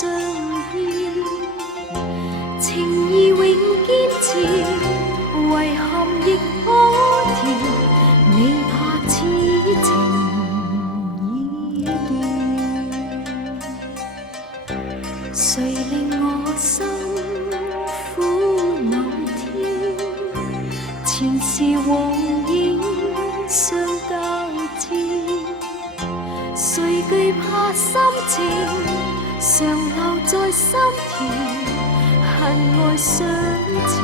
相依，情义永坚持，遗憾亦可填。你怕此情已断。谁令我心苦恼挑？前事往影相交织。谁惧怕心情常留在心田恨爱伤情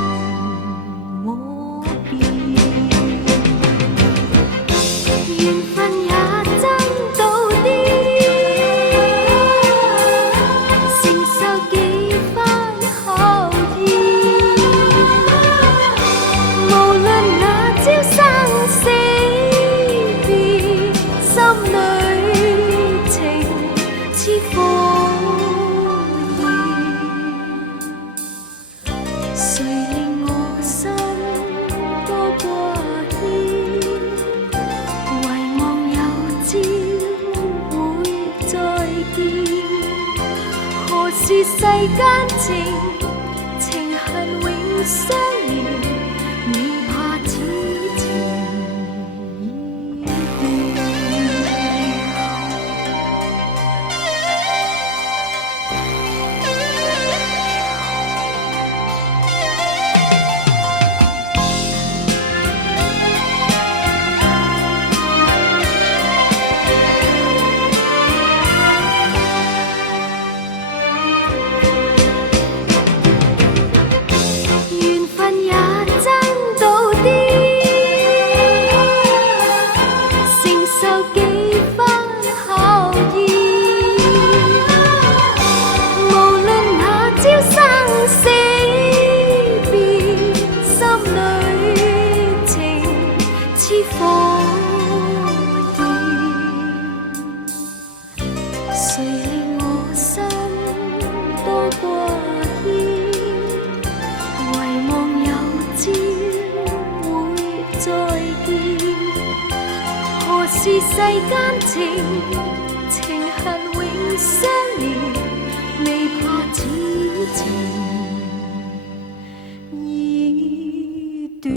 我变缘分也争到底承受几番好意无论那朝生死别心里情似火是世间情，情恨永相连？自世间情，情恨永相连？未怕此情已断。